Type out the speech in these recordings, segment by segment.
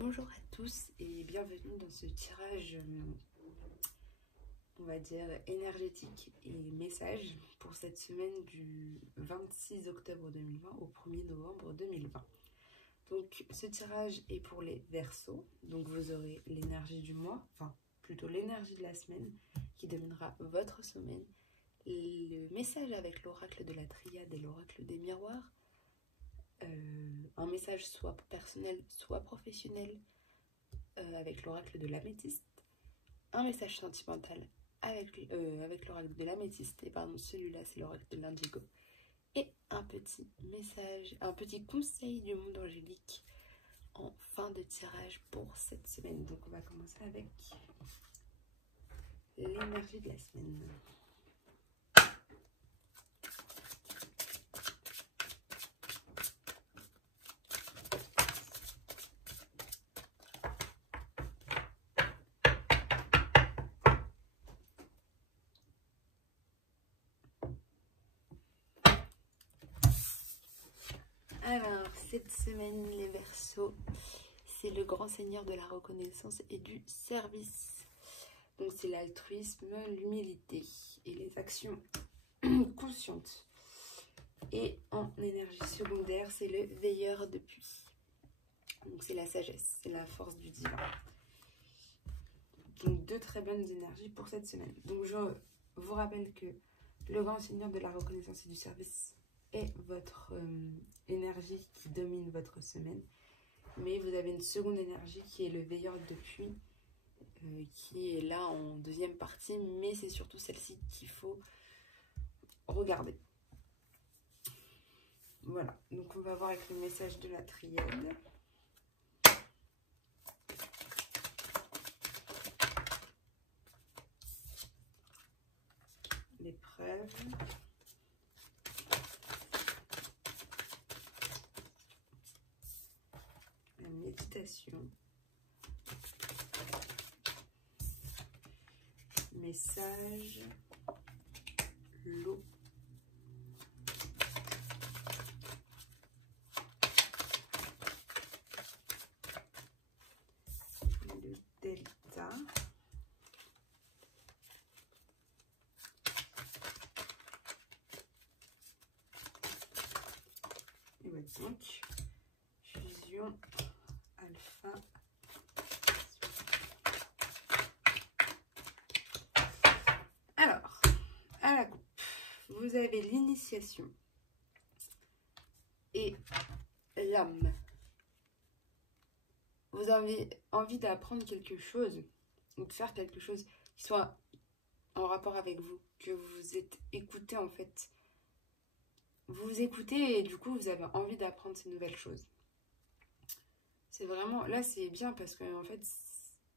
Bonjour à tous et bienvenue dans ce tirage, on va dire, énergétique et message pour cette semaine du 26 octobre 2020 au 1er novembre 2020. Donc ce tirage est pour les Verseaux, donc vous aurez l'énergie du mois, enfin plutôt l'énergie de la semaine qui dominera votre semaine, le message avec l'oracle de la Triade et l'oracle des miroirs, un message soit personnel soit professionnel avec l'oracle de l'améthyste, un message sentimental avec l'oracle de l'améthyste, et pardon, celui-là c'est l'oracle de l'indigo, et un petit message, un petit conseil du monde angélique en fin de tirage pour cette semaine. Donc on va commencer avec l'énergie de la semaine. Alors, cette semaine, les Verseaux, c'est le grand seigneur de la reconnaissance et du service. Donc, c'est l'altruisme, l'humilité et les actions conscientes. Et en énergie secondaire, c'est le veilleur de puits. Donc, c'est la sagesse, c'est la force du divin. Donc, deux très bonnes énergies pour cette semaine. Donc, je vous rappelle que le grand seigneur de la reconnaissance et du service est votre énergie qui domine votre semaine, mais vous avez une seconde énergie qui est le veilleur de puits, qui est là en deuxième partie, mais c'est surtout celle-ci qu'il faut regarder. Voilà, donc on va voir avec le message de la Triade. L'épreuve. La méditation. Message. L'eau. Le delta. Et voilà donc, fusion, alpha. Alors, à la coupe, vous avez l'initiation et l'âme. Vous avez envie d'apprendre quelque chose ou de faire quelque chose qui soit en rapport avec vous, que vous vous êtes écouté en fait. Vous vous écoutez et du coup vous avez envie d'apprendre ces nouvelles choses. C'est vraiment, là c'est bien parce que en fait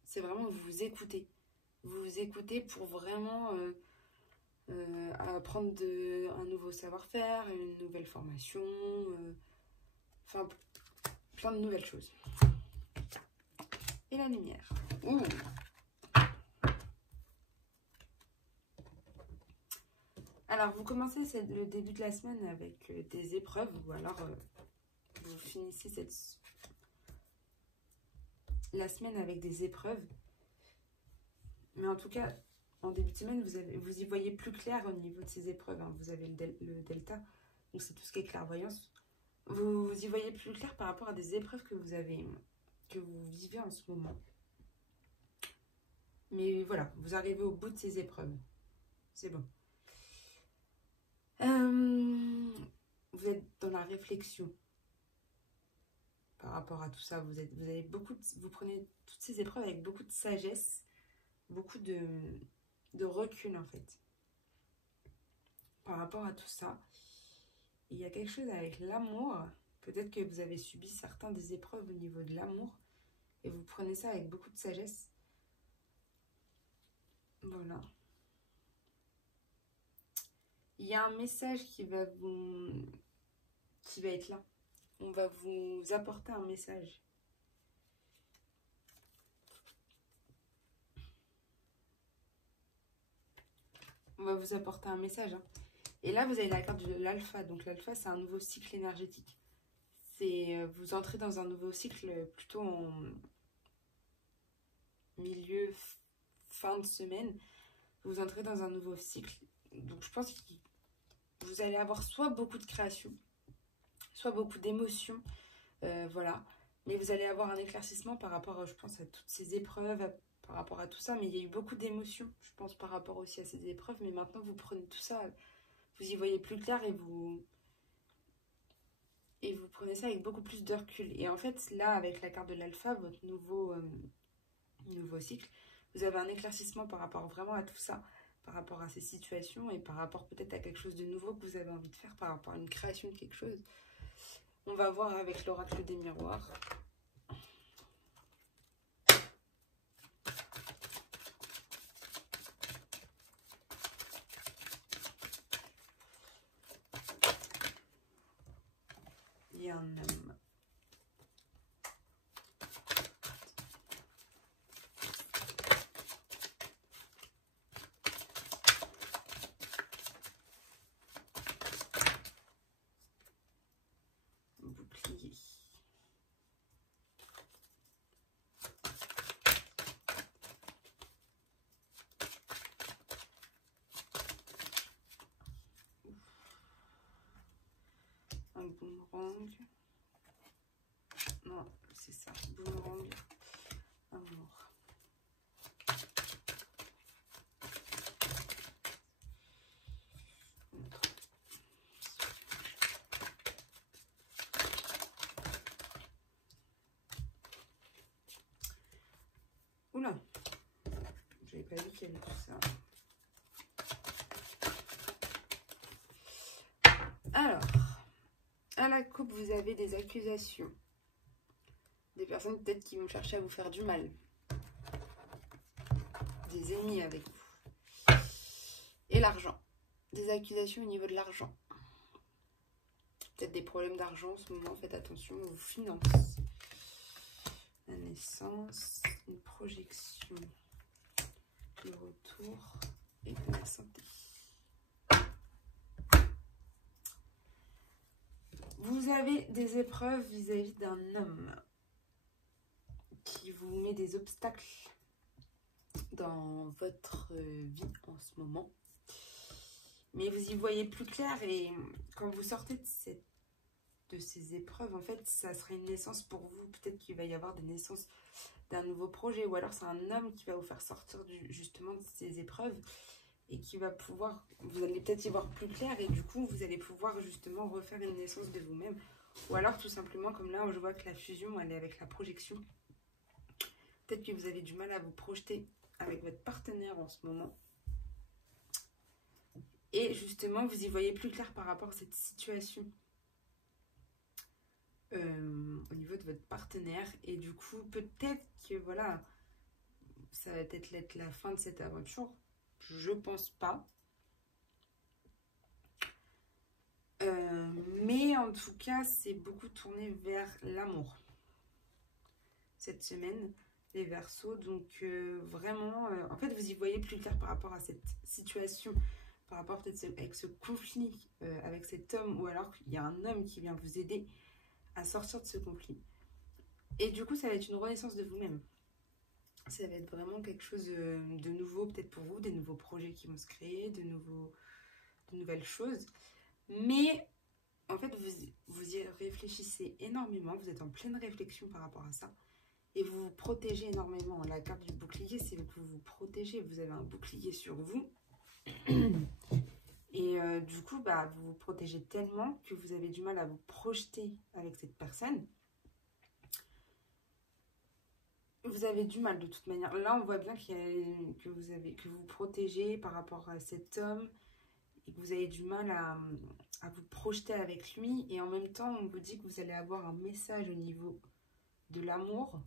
c'est vraiment vous vous écoutez. Vous vous écoutez pour vraiment apprendre un nouveau savoir-faire, une nouvelle formation, enfin plein de nouvelles choses. Et la lumière. Ouh. Alors, vous commencez le début de la semaine avec des épreuves, ou alors vous finissez la semaine avec des épreuves. Mais en tout cas, en début de semaine, vous y voyez plus clair au niveau de ces épreuves. Hein. Vous avez le delta, donc c'est tout ce qui est clairvoyance. Vous y voyez plus clair par rapport à des épreuves que vous vivez en ce moment. Mais voilà, vous arrivez au bout de ces épreuves. C'est bon. Vous êtes dans la réflexion par rapport à tout ça. Vous prenez toutes ces épreuves avec beaucoup de sagesse, beaucoup de recul en fait. Par rapport à tout ça, il y a quelque chose avec l'amour. Peut-être que vous avez subi certains des épreuves au niveau de l'amour et vous prenez ça avec beaucoup de sagesse. Voilà. Il y a un message qui va être là. On va vous apporter un message. On va vous apporter un message. Hein. Et là, vous avez la carte de l'alpha. Donc l'alpha, c'est un nouveau cycle énergétique. c'est vous entrez dans un nouveau cycle plutôt en milieu, fin de semaine. Vous entrez dans un nouveau cycle. Donc je pense que vous allez avoir soit beaucoup de création, soit beaucoup d'émotions, voilà. Mais vous allez avoir un éclaircissement par rapport, je pense, à toutes ces épreuves, par rapport à tout ça. Mais il y a eu beaucoup d'émotions, je pense, par rapport aussi à ces épreuves. Mais maintenant, vous prenez tout ça, vous y voyez plus clair et vous prenez ça avec beaucoup plus de recul. Et en fait, là, avec la carte de l'alpha, votre nouveau cycle, vous avez un éclaircissement par rapport vraiment à tout ça, par rapport à ces situations et par rapport peut-être à quelque chose de nouveau que vous avez envie de faire, par rapport à une création de quelque chose. On va voir avec l'oracle des miroirs. Il y a un homme. Bouclier. Un boomerang. Non, c'est ça. Boomerang. Amour. Oula, j'avais pas vu qu'il y avait tout ça. Alors, à la coupe, vous avez des accusations. Des personnes peut-être qui vont chercher à vous faire du mal. Des ennemis avec vous. Et l'argent. Des accusations au niveau de l'argent. Peut-être des problèmes d'argent en ce moment, faites attention aux finances. La naissance, une projection, le retour et la santé. Vous avez des épreuves vis-à-vis d'un homme qui vous met des obstacles dans votre vie en ce moment. Mais vous y voyez plus clair et quand vous sortez de ces épreuves, en fait, ça sera une naissance pour vous. Peut-être qu'il va y avoir des naissances d'un nouveau projet ou alors c'est un homme qui va vous faire sortir justement de ces épreuves et qui va pouvoir, vous allez peut-être y voir plus clair et du coup, vous allez pouvoir justement refaire une naissance de vous-même. Ou alors tout simplement, comme là, je vois que la fusion, elle est avec la projection. Peut-être que vous avez du mal à vous projeter avec votre partenaire en ce moment. Et justement, vous y voyez plus clair par rapport à cette situation au niveau de votre partenaire. Et du coup, peut-être que voilà, ça va peut-être être la fin de cette aventure. Je pense pas. Mais en tout cas, c'est beaucoup tourné vers l'amour cette semaine, les Verseaux. Donc vraiment, en fait, vous y voyez plus clair par rapport à cette situation, par rapport peut-être avec ce conflit avec cet homme, ou alors il y a un homme qui vient vous aider à sortir de ce conflit. Et du coup, ça va être une renaissance de vous-même. Ça va être vraiment quelque chose de nouveau, peut-être pour vous, des nouveaux projets qui vont se créer, de nouvelles choses. Mais en fait, vous y réfléchissez énormément, vous êtes en pleine réflexion par rapport à ça. Et vous vous protégez énormément. La carte du bouclier, c'est que vous vous protégez. Vous avez un bouclier sur vous. Et du coup, vous vous protégez tellement que vous avez du mal à vous projeter avec cette personne. Vous avez du mal de toute manière. Là, on voit bien que vous vous protégez par rapport à cet homme et que vous avez du mal à vous projeter avec lui. Et en même temps, on vous dit que vous allez avoir un message au niveau de l'amour.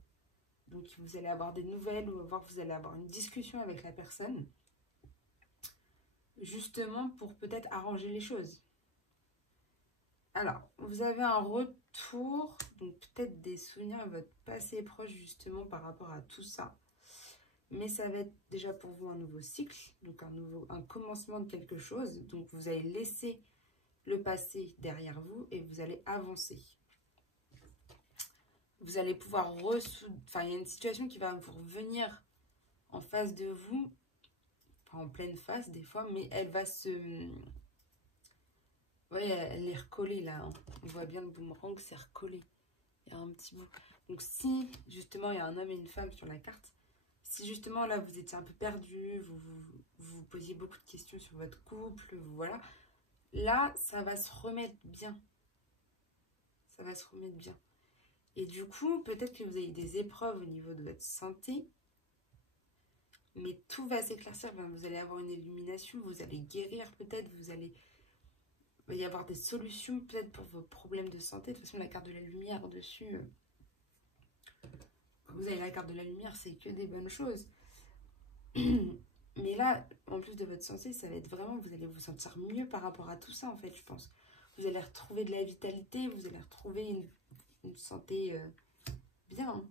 Donc, vous allez avoir des nouvelles ou vous allez avoir une discussion avec la personne. Justement, pour peut-être arranger les choses. Alors, vous avez un retour, donc peut-être des souvenirs à votre passé proche, justement, par rapport à tout ça. Mais ça va être déjà pour vous un nouveau cycle, donc un commencement de quelque chose. Donc, vous allez laisser le passé derrière vous et vous allez avancer. vous allez pouvoir enfin, il y a une situation qui va vous revenir en face de vous, enfin, en pleine face des fois, mais elle va se... Ouais, elle est recollée là, hein. On voit bien le boomerang, c'est recollé. Il y a un petit bout. Donc si, justement, il y a un homme et une femme sur la carte, si justement là, vous étiez un peu perdu, vous posiez beaucoup de questions sur votre couple, voilà, là, ça va se remettre bien. Ça va se remettre bien. Et du coup, peut-être que vous avez des épreuves au niveau de votre santé, mais tout va s'éclaircir. Ben, vous allez avoir une illumination, vous allez guérir peut-être, il va y avoir des solutions peut-être pour vos problèmes de santé. De toute façon, la carte de la lumière dessus, quand vous avez la carte de la lumière, c'est que des bonnes choses. Mais là, en plus de votre santé, ça va être vraiment, vous allez vous sentir mieux par rapport à tout ça, en fait, je pense. Vous allez retrouver de la vitalité, vous allez retrouver une santé bien. Hein.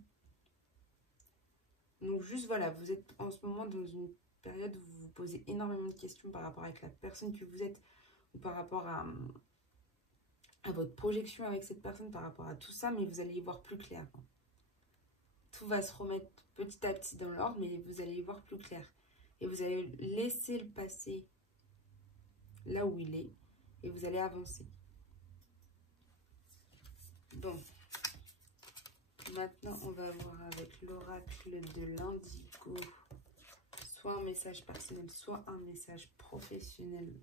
Donc juste, voilà, vous êtes en ce moment dans une période où vous vous posez énormément de questions par rapport avec la personne que vous êtes, ou par rapport à votre projection avec cette personne, par rapport à tout ça, mais vous allez y voir plus clair. Tout va se remettre petit à petit dans l'ordre, mais vous allez y voir plus clair. Et vous allez laisser le passé là où il est, et vous allez avancer. Bon, maintenant on va voir avec l'oracle de l'indigo, soit un message personnel, soit un message professionnel.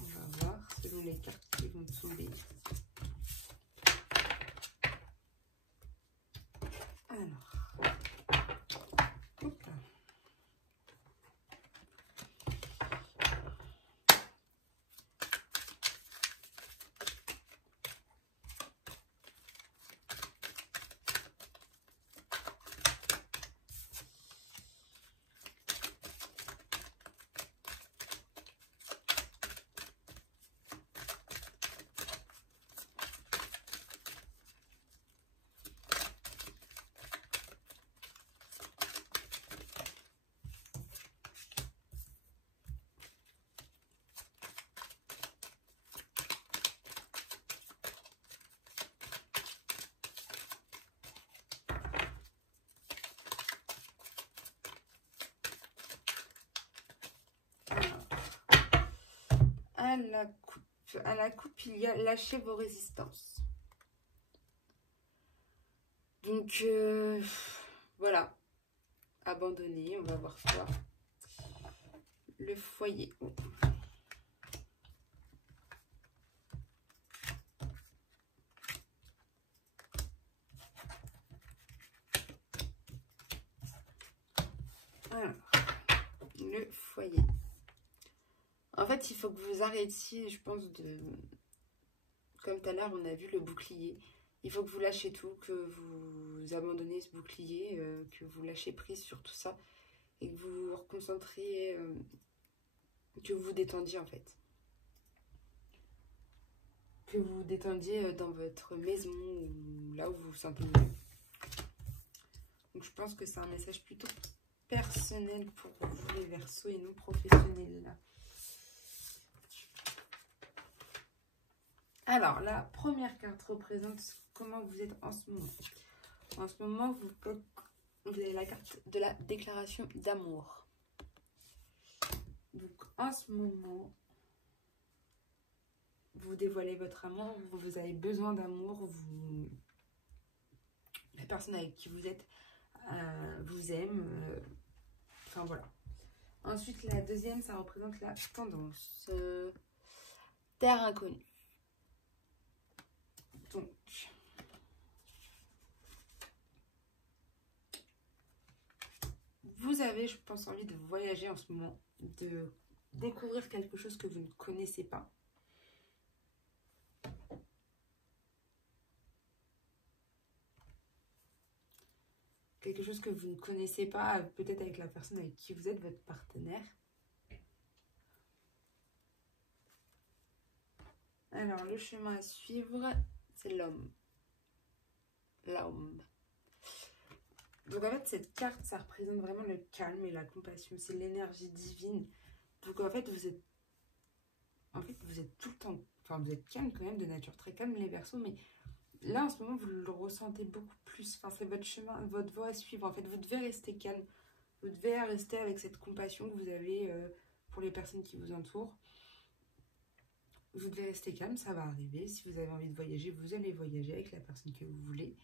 On va voir selon les cartes qui vont tomber. Alors, hop là. À la coupe, il y a lâcher vos résistances. Donc, voilà. Abandonner, on va voir quoi. Le foyer. Oh. Alors, le foyer. En fait, il faut que vous arrêtiez, je pense, comme tout à l'heure, on a vu le bouclier. Il faut que vous lâchez tout, que vous abandonnez ce bouclier, que vous lâchez prise sur tout ça et que vous vous reconcentriez, que vous vous détendiez en fait. Que vous vous détendiez dans votre maison ou là où vous vous sentez mieux. Donc je pense que c'est un message plutôt personnel pour vous les Verseaux et non professionnel. Alors, la première carte représente comment vous êtes en ce moment. En ce moment, vous avez la carte de la déclaration d'amour. Donc, en ce moment, vous dévoilez votre amour, vous avez besoin d'amour, la personne avec qui vous êtes vous aime. Enfin, voilà. Ensuite, la deuxième, ça représente la tendance. Terre inconnue. Donc, vous avez, je pense, envie de voyager en ce moment, de découvrir quelque chose que vous ne connaissez pas. Quelque chose que vous ne connaissez pas, peut-être avec la personne avec qui vous êtes, votre partenaire. Alors, le chemin à suivre, c'est l'homme. L'homme. Donc, en fait, cette carte, ça représente vraiment le calme et la compassion. C'est l'énergie divine. Donc, en fait, vous êtes tout le temps... Enfin, vous êtes calme quand même, de nature très calme, les Verseaux, mais là, en ce moment, vous le ressentez beaucoup plus. Enfin, c'est votre chemin, votre voie à suivre. En fait, vous devez rester calme. Vous devez rester avec cette compassion que vous avez pour les personnes qui vous entourent. Vous devez rester calme, ça va arriver. Si vous avez envie de voyager, vous allez voyager avec la personne que vous voulez.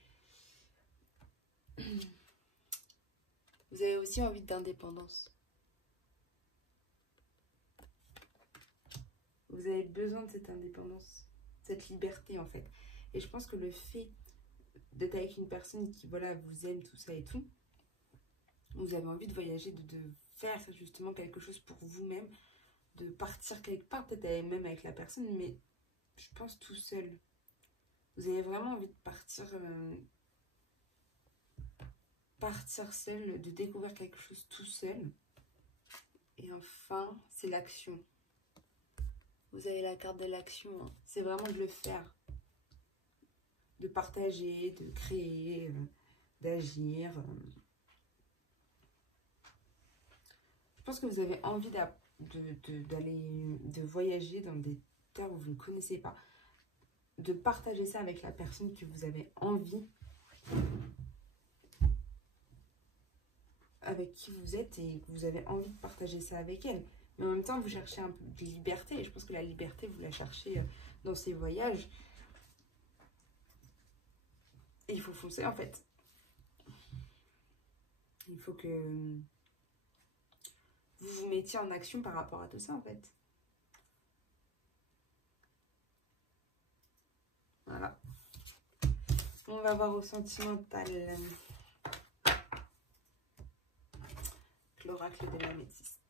Vous avez aussi envie d'indépendance. Vous avez besoin de cette indépendance, cette liberté en fait. Et je pense que le fait d'être avec une personne qui voilà, vous aime, tout ça et tout, vous avez envie de voyager, de faire justement quelque chose pour vous-même, de partir quelque part, peut-être même avec la personne, mais je pense tout seul. Vous avez vraiment envie de partir seul, de découvrir quelque chose tout seul. Et enfin, c'est l'action. Vous avez la carte de l'action, hein. C'est vraiment de le faire. De partager, de créer, d'agir. Je pense que vous avez envie de voyager dans des terres où vous ne connaissez pas. De partager ça avec la personne que vous avez envie, avec qui vous êtes et que vous avez envie de partager ça avec elle. Mais en même temps, vous cherchez un peu de liberté. Et je pense que la liberté, vous la cherchez dans ces voyages. Et il faut foncer, en fait. Il faut que vous vous mettiez en action par rapport à tout ça, en fait. Voilà. On va voir au sentimental. L'oracle de l'améthyste.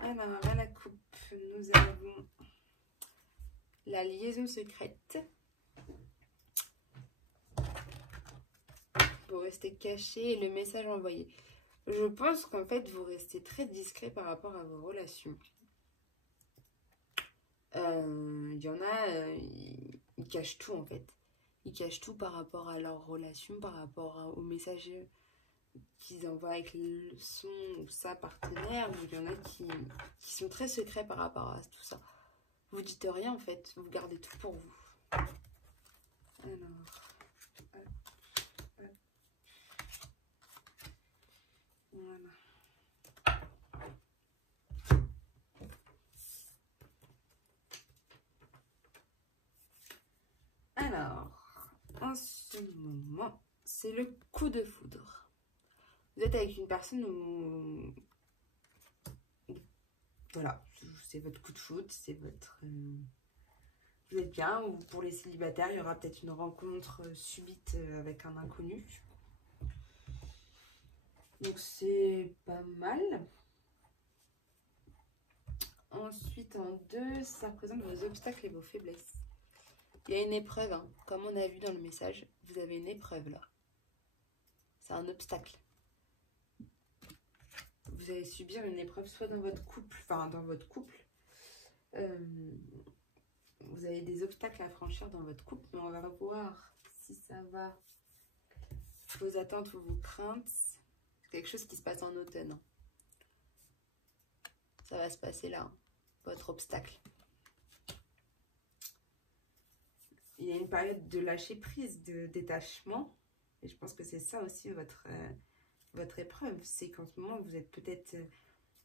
Alors, à la coupe, nous avons la liaison secrète. Vous restez caché et le message envoyé. Je pense qu'en fait, vous restez très discret par rapport à vos relations. Il y en a, ils cachent tout en fait. Ils cachent tout par rapport à leurs relations, par rapport au message qu'ils envoient avec son ou sa partenaire. Il y en a qui sont très secrets par rapport à tout ça. Vous dites rien en fait, vous gardez tout pour vous. Alors, hop, hop. Voilà. Alors, en ce moment, c'est le coup de foudre. Vous êtes avec une personne où... Voilà, c'est votre coup de foudre, c'est votre... Vous êtes bien, ou pour les célibataires, il y aura peut-être une rencontre subite avec un inconnu. Donc c'est pas mal. Ensuite, en 2, ça représente vos obstacles et vos faiblesses. Il y a une épreuve, hein. Comme on a vu dans le message, vous avez une épreuve là. C'est un obstacle. Vous allez subir une épreuve soit dans votre couple, vous avez des obstacles à franchir dans votre couple, mais on va voir si ça va. Vos attentes ou vos craintes, c'est quelque chose qui se passe en automne. Hein. Ça va se passer là, hein. Votre obstacle. Il y a une période de lâcher prise, de détachement, et je pense que c'est ça aussi votre épreuve. C'est qu'en ce moment, vous êtes peut-être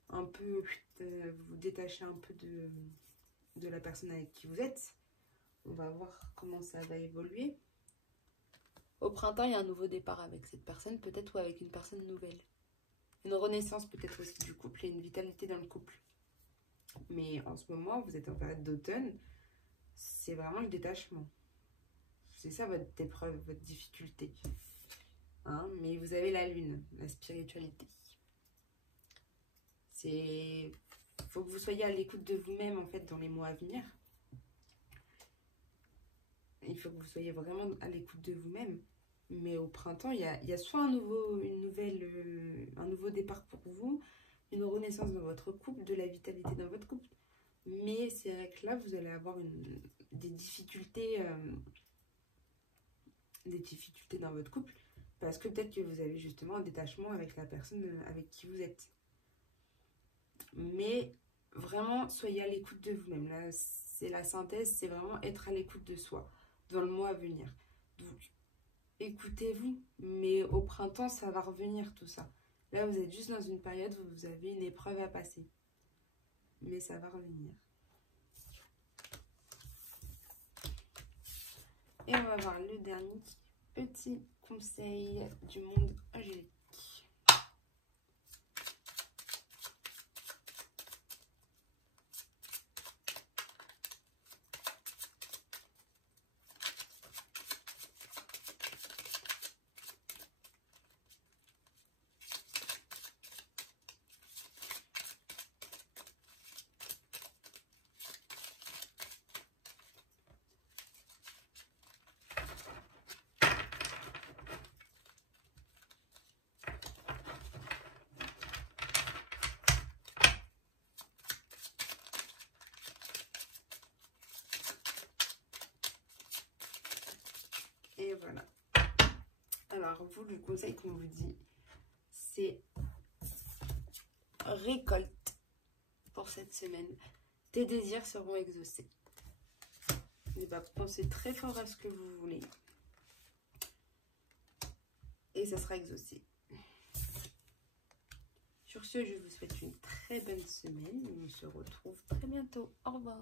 un peu, vous vous détachez un peu de la personne avec qui vous êtes. On va voir comment ça va évoluer. Au printemps, il y a un nouveau départ avec cette personne, peut-être, ou avec une personne nouvelle. Une renaissance peut-être aussi du couple et une vitalité dans le couple. Mais en ce moment, vous êtes en période d'automne, c'est vraiment le détachement. C'est ça votre épreuve, votre difficulté. Hein, mais vous avez la lune, la spiritualité. Il faut que vous soyez à l'écoute de vous-même en fait dans les mois à venir. il faut que vous soyez vraiment à l'écoute de vous-même. Mais au printemps, il y a soit un nouveau départ pour vous, une renaissance dans votre couple, de la vitalité dans votre couple. Mais c'est vrai que là, vous allez avoir des difficultés dans votre couple. Parce que peut-être que vous avez justement un détachement avec la personne avec qui vous êtes. Mais vraiment, soyez à l'écoute de vous-même. Là, c'est la synthèse, c'est vraiment être à l'écoute de soi dans le mois à venir. Donc, écoutez-vous, mais au printemps, ça va revenir tout ça. Là, vous êtes juste dans une période où vous avez une épreuve à passer. Mais ça va revenir. Et on va voir le dernier petit conseil du monde angélique. Et voilà. Alors, vous, le conseil qu'on vous dit, c'est récolte pour cette semaine. Tes désirs seront exaucés. Et bah, pensez très fort à ce que vous voulez. Et ça sera exaucé. Sur ce, je vous souhaite une très bonne semaine. On se retrouve très bientôt. Au revoir.